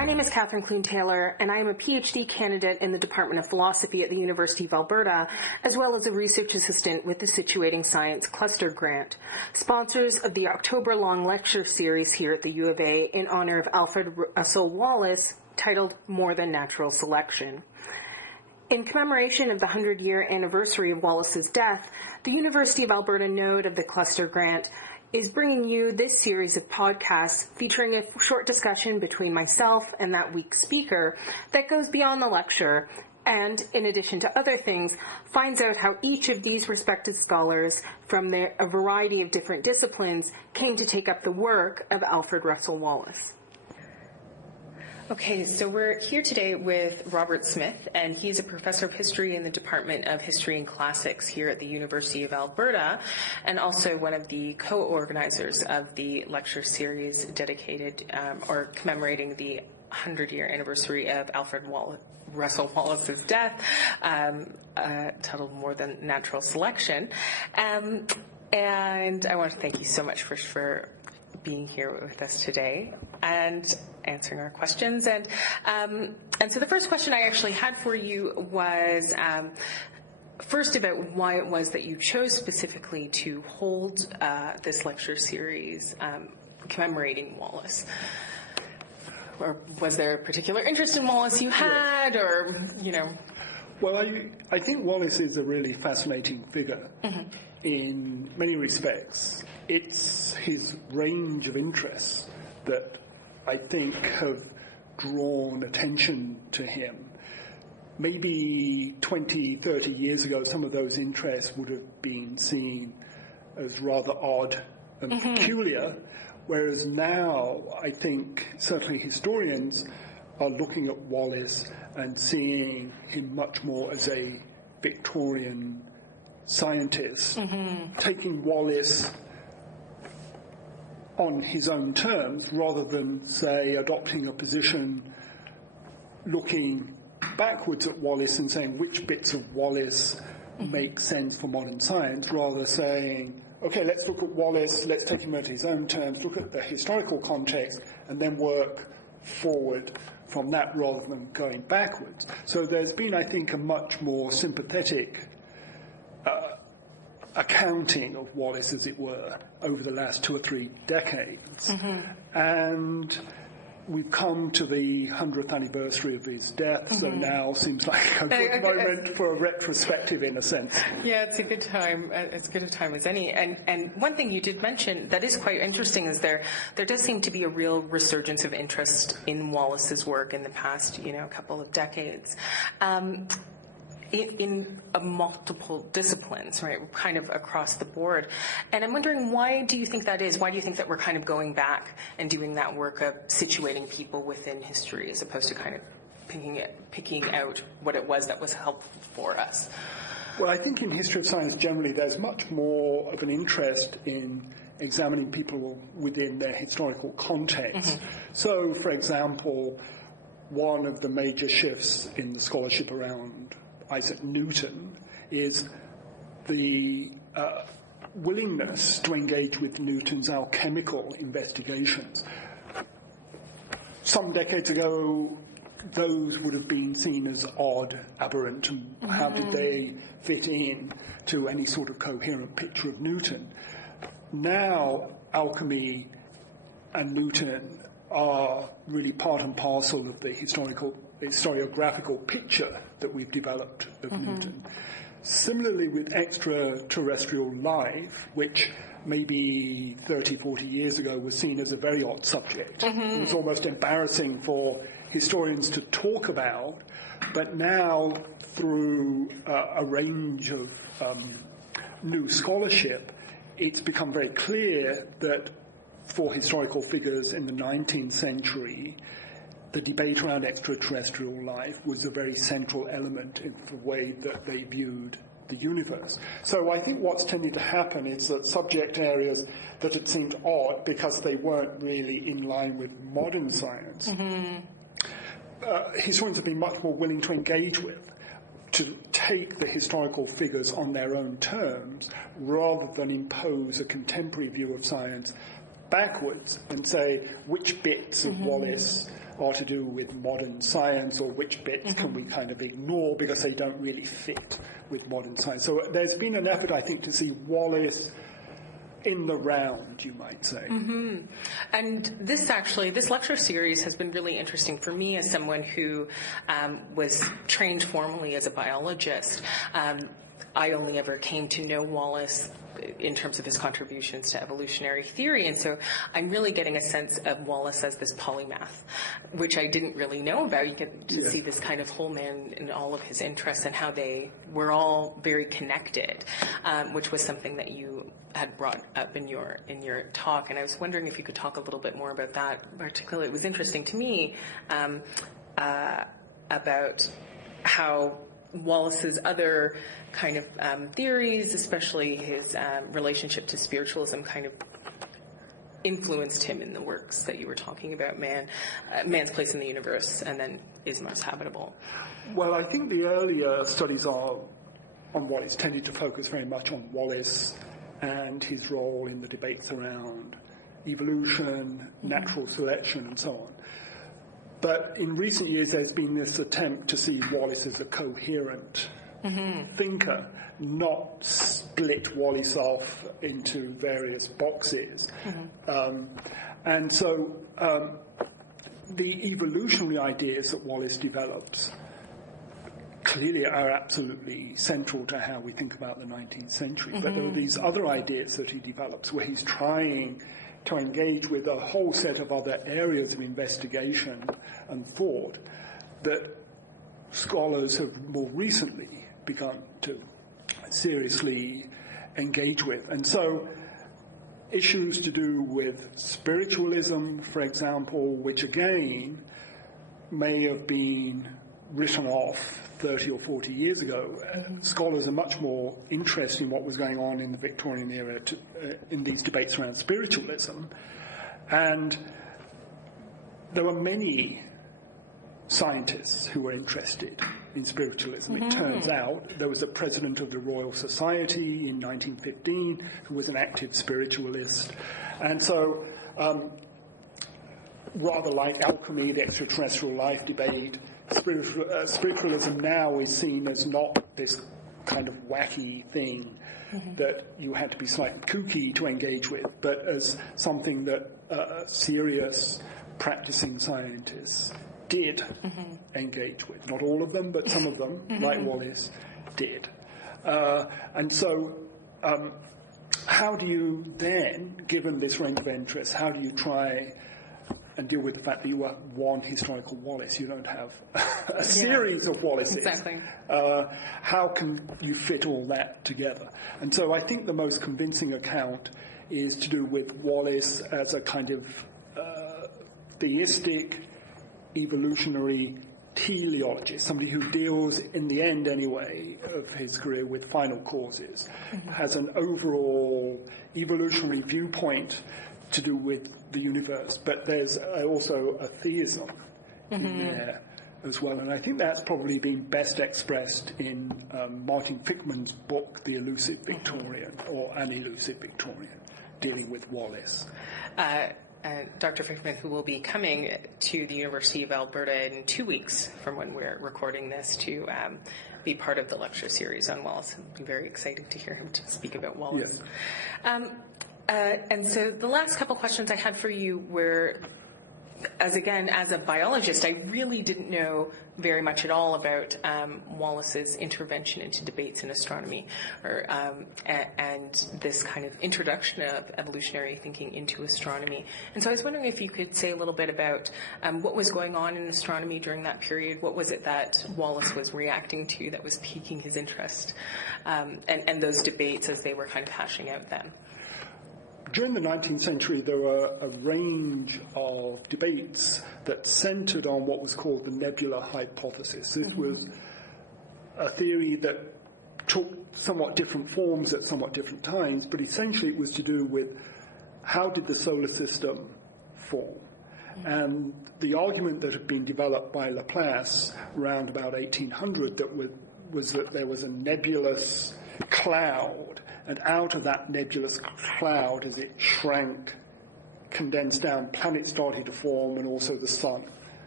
My name is Clune-Taylor, and I am a PhD candidate in the Department of Philosophy at the University of Alberta, as well as a research assistant with the Situating Science Cluster Grant, sponsors of the October-long lecture series here at the U of A in honor of Alfred Russel Wallace, titled More Than Natural Selection. In commemoration of the 100-year anniversary of Wallace's death, the University of Alberta node of the Cluster Grant is bringing you this series of podcasts featuring a short discussion between myself and that week's speaker that goes beyond the lecture and, in addition to other things, finds out how each of these respected scholars from a variety of different disciplines came to take up the work of Alfred Russel Wallace. Okay, so we're here today with Robert Smith, and he's a professor of history in the Department of History and Classics here at the University of Alberta, and also one of the co-organizers of the lecture series dedicated or commemorating the 100-year anniversary of Alfred Russel Wallace's death, titled More Than Natural Selection. And I want to thank you so much for being here with us today and answering our questions. And so the first question I actually had for you was first about why it was that you chose specifically to hold this lecture series commemorating Wallace. Or was there a particular interest in Wallace you had, or, you know? Well, I think Wallace is a really fascinating figure in many respects. It's his range of interests that I think have drawn attention to him. Maybe 20, 30 years ago, some of those interests would have been seen as rather odd and peculiar, whereas now I think certainly historians are looking at Wallace and seeing him much more as a Victorian scientist, taking Wallace on his own terms rather than, say, adopting a position looking backwards at Wallace and saying which bits of Wallace make sense for modern science, rather saying, okay, let's look at Wallace, let's take him at his own terms, look at the historical context, and then work forward from that rather than going backwards. So there's been, I think, a much more sympathetic accounting of Wallace, as it were, over the last 2 or 3 decades. And we've come to the 100th anniversary of his death, so now seems like a good moment for a retrospective, in a sense. Yeah, it's a good time. It's as good a time as any. And one thing you did mention that is quite interesting is there does seem to be a real resurgence of interest in Wallace's work in the past, couple of decades. In multiple disciplines, right, kind of across the board. And I'm wondering, why do you think that is? Why do you think that we're kind of going back and doing that work of situating people within history as opposed to kind of picking out what it was that was helpful for us? Well, I think in history of science generally there's much more of an interest in examining people within their historical context. So, for example, one of the major shifts in the scholarship around Isaac Newton is the willingness to engage with Newton's alchemical investigations. Some decades ago, those would have been seen as odd, aberrant, and how did they fit in to any sort of coherent picture of Newton? Now, alchemy and Newton are really part and parcel of the historiographical picture that we've developed of Newton. Similarly with extraterrestrial life, which maybe 30, 40 years ago was seen as a very odd subject. It was almost embarrassing for historians to talk about, but now through a range of new scholarship, it's become very clear that for historical figures in the 19th century, the debate around extraterrestrial life was a very central element in the way that they viewed the universe. So I think what's tending to happen is that subject areas that had seemed odd because they weren't really in line with modern science, historians have been much more willing to engage with, to take the historical figures on their own terms rather than impose a contemporary view of science backwards and say which bits of Wallace are to do with modern science, or which bits can we kind of ignore because they don't really fit with modern science. So there's been an effort, I think, to see Wallace in the round, you might say. And this lecture series has been really interesting for me as someone who was trained formally as a biologist. I only ever came to know Wallace in terms of his contributions to evolutionary theory, and so I'm really getting a sense of Wallace as this polymath, which I didn't really know about. You get to see this kind of whole man in all of his interests and how they were all very connected, which was something that you had brought up in your talk, and I was wondering if you could talk a little bit more about that. Particularly, it was interesting to me about how Wallace's other kind of theories, especially his relationship to spiritualism, kind of influenced him in the works that you were talking about, man's place in the universe, and then is Mars habitable? Well, I think the earlier studies on Wallace tended to focus very much on Wallace and his role in the debates around evolution, natural selection, and so on. But in recent years, there's been this attempt to see Wallace as a coherent thinker, not split Wallace off into various boxes. And so the evolutionary ideas that Wallace develops clearly are absolutely central to how we think about the 19th century. But there are these other ideas that he develops where he's trying to engage with a whole set of other areas of investigation and thought that scholars have more recently begun to seriously engage with. And so issues to do with spiritualism, for example, which again may have been written off 30 or 40 years ago. Scholars are much more interested in what was going on in the Victorian era in these debates around spiritualism. And there were many scientists who were interested in spiritualism. It turns out there was a president of the Royal Society in 1915 who was an active spiritualist. And so rather like alchemy, the extraterrestrial life debate, spiritualism now is seen as not this kind of wacky thing that you had to be slightly kooky to engage with, but as something that serious practicing scientists did engage with. Not all of them, but some of them, like Wallace, did. And so how do you then, given this range of interests, how do you try and deal with the fact that you are one historical Wallace? You don't have a series of Wallaces. Exactly. How can you fit all that together? And so I think the most convincing account is to do with Wallace as a kind of theistic, evolutionary teleologist, somebody who deals, in the end anyway, of his career with final causes, has an overall evolutionary viewpoint to do with the universe, but there's also a theism in there as well. And I think that's probably been best expressed in Martin Fickman's book, The Elusive Victorian, or An Elusive Victorian, dealing with Wallace. Dr. Fickman, who will be coming to the University of Alberta in 2 weeks from when we're recording this to be part of the lecture series on Wallace. It'll be very exciting to hear him to speak about Wallace. Yes. And so the last couple questions I had for you were, as a biologist, I really didn't know very much at all about Wallace's intervention into debates in astronomy, and this kind of introduction of evolutionary thinking into astronomy. And so I was wondering if you could say a little bit about what was going on in astronomy during that period. What was it that Wallace was reacting to that was piquing his interest, and those debates as they were kind of hashing out then? During the 19th century, there were a range of debates that centered on what was called the nebula hypothesis. This was a theory that took somewhat different forms at somewhat different times, but essentially it was to do with how did the solar system form. And the argument that had been developed by Laplace around about 1800 was that there was a nebulous cloud, and out of that nebulous cloud, as it shrank, condensed down, planets started to form, and also the sun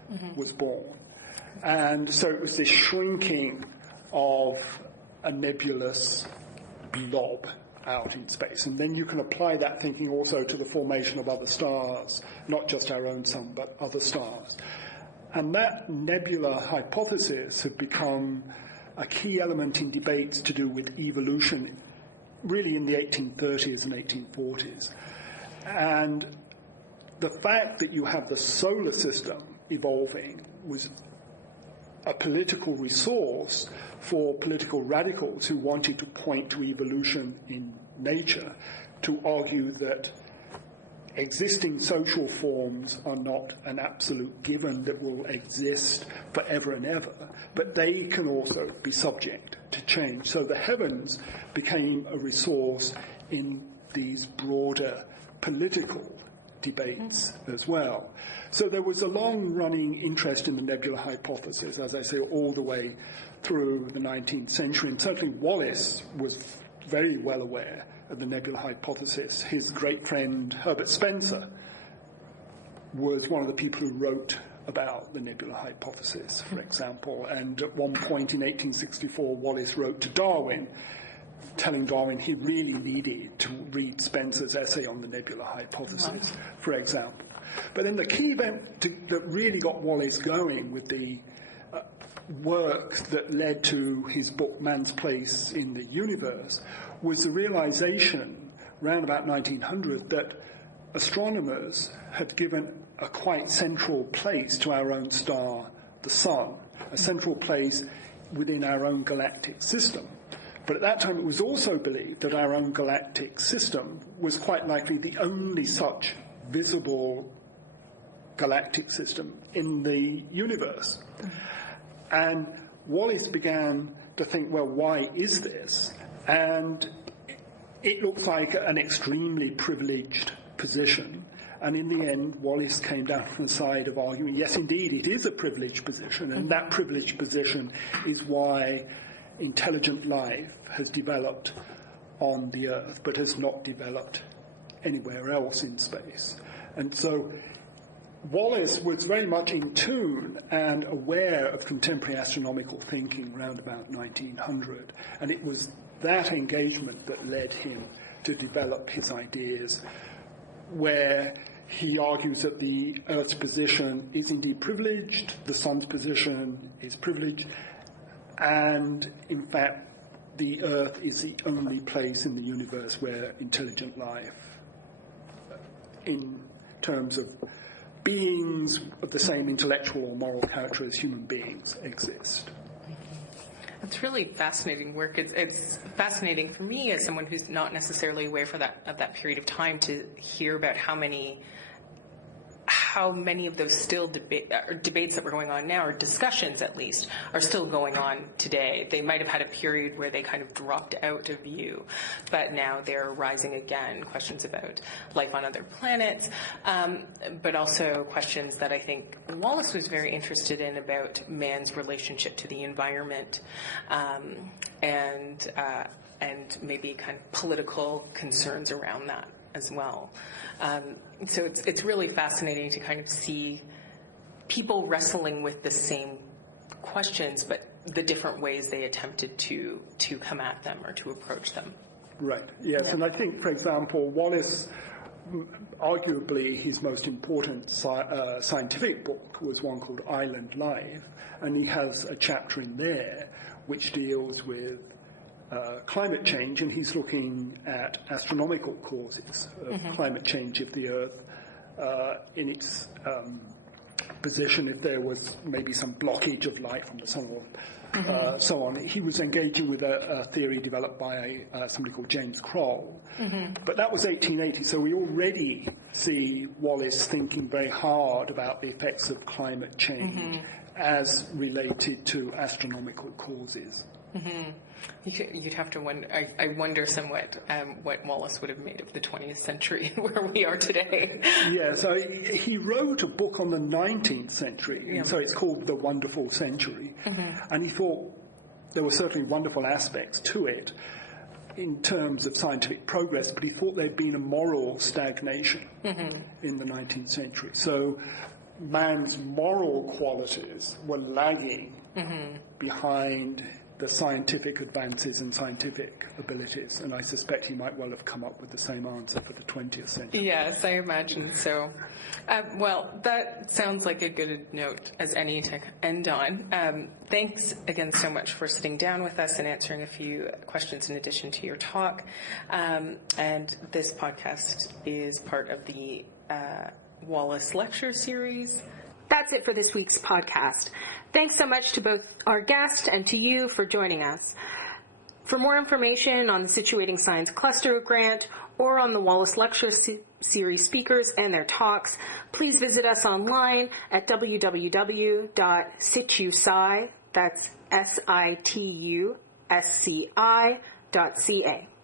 was born. And so it was this shrinking of a nebulous blob out in space. And then you can apply that thinking also to the formation of other stars, not just our own sun, but other stars. And that nebula hypothesis had become a key element in debates to do with evolution, really in the 1830s and 1840s. And the fact that you have the solar system evolving was a political resource for political radicals who wanted to point to evolution in nature, to argue that existing social forms are not an absolute given that will exist forever and ever, but they can also be subject to change. So the heavens became a resource in these broader political debates as well. So there was a long-running interest in the nebula hypothesis, as I say, all the way through the 19th century. And certainly Wallace was very well aware of the nebula hypothesis. His great friend Herbert Spencer was one of the people who wrote about the nebula hypothesis, for example. And at one point in 1864, Wallace wrote to Darwin, telling Darwin he really needed to read Spencer's essay on the nebula hypothesis, for example. But then the key event that really got Wallace going with the work that led to his book Man's Place in the Universe was the realization, around about 1900, that astronomers had given a quite central place to our own star, the Sun, a central place within our own galactic system. But at that time, it was also believed that our own galactic system was quite likely the only such visible galactic system in the universe. And Wallace began to think, well, why is this? And it looks like an extremely privileged position. And in the end, Wallace came down from the side of arguing, yes, indeed, it is a privileged position. And that privileged position is why intelligent life has developed on the Earth, but has not developed anywhere else in space. And so Wallace was very much in tune and aware of contemporary astronomical thinking around about 1900. And it was that engagement that led him to develop his ideas, where he argues that the Earth's position is indeed privileged, the Sun's position is privileged, and in fact, the Earth is the only place in the universe where intelligent life, in terms of beings of the same intellectual or moral character as human beings, exist. It's really fascinating work. It's fascinating for me as someone who's not necessarily aware of that period of time to hear about how many of those still debates that were going on now, or discussions at least, are still going on today. They might have had a period where they kind of dropped out of view, but now they're rising again. Questions about life on other planets, but also questions that I think Wallace was very interested in about man's relationship to the environment, and maybe kind of political concerns around that as well. So it's really fascinating to kind of see people wrestling with the same questions, but the different ways they attempted to come at them or to approach them. Right, yes, and I think, for example, Wallace, arguably his most important scientific book was one called Island Life, and he has a chapter in there which deals with climate change, and he's looking at astronomical causes of climate change of the Earth in its position, if there was maybe some blockage of light from the sun or so on. He was engaging with a theory developed by somebody called James Kroll. But that was 1880, so we already see Wallace thinking very hard about the effects of climate change as related to astronomical causes. You'd have to wonder. I wonder somewhat what Wallace would have made of the 20th century and where we are today. Yeah, so he wrote a book on the 19th century, and so it's called The Wonderful Century. And he thought there were certainly wonderful aspects to it in terms of scientific progress, but he thought there'd been a moral stagnation in the 19th century. So man's moral qualities were lagging behind the scientific advances and scientific abilities, and I suspect he might well have come up with the same answer for the 20th century. Yes, I imagine so. Well, that sounds like a good note as any to end on. Thanks again so much for sitting down with us and answering a few questions in addition to your talk. And this podcast is part of the Wallace Lecture Series. That's it for this week's podcast. Thanks so much to both our guest and to you for joining us. For more information on the Situating Science Cluster Grant or on the Wallace Lecture Series speakers and their talks, please visit us online at www.situsci, that's SITUSCI.ca.